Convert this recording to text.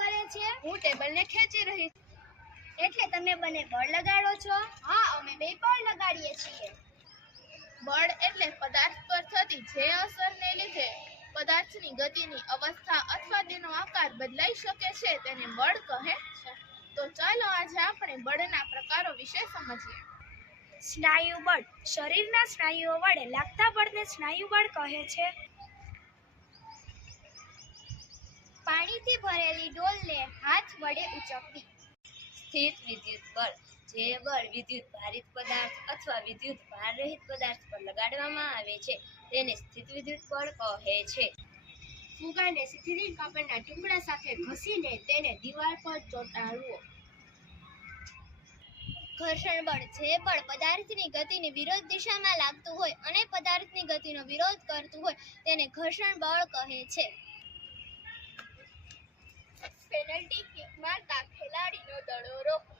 કરે છે? હું ટેબલને ખેંચી રહી છું. એટલે તમે બંને બળ લગાડો છો? હા, અમે બે બળ લગાડીએ છીએ. બળ એટલે પદાર્થ પર થતી જે અસરને લીધે પદાર્થની ગતિની અવસ્થા અથવા તેનો આકાર બદલાઈ શકે છે તેને બળ કહે છે. તો ચાલો આજે આપણે બળના પ્રકારો વિશે સમજીએ. સ્નાયુ બળ. શરીરના સ્નાયુઓ વડે લાગતા બળને સ્નાયુ બળ કહે છે. પાણીથી ભરેલી ડોલને હાથ વડે ઉચકવી. સ્થિત વિદ્યુત બળ. જે બળ વિદ્યુત ભારિત પદાર્થ અથવા વિદ્યુત ભારરહિત પદાર્થ પર લગાડવામાં આવે છે તેને સ્થિત વિદ્યુત બળ કહે છે. ફુગાને સીધી કાપડના ટુકડા સાથે ઘસીને તેને દિવાલ પર ચોંટાડવો. ઘર્ષણ બળ. જે બળ પદાર્થની ગતિની વિરોધ દિશામાં લાગતું હોય અને પદાર્થની ગતિનો વિરોધ કરતું હોય તેને ઘર્ષણ બળ કહે છે. પેનલ્ટી કિક મારતા ખેલાડીનો દડો રોકવો.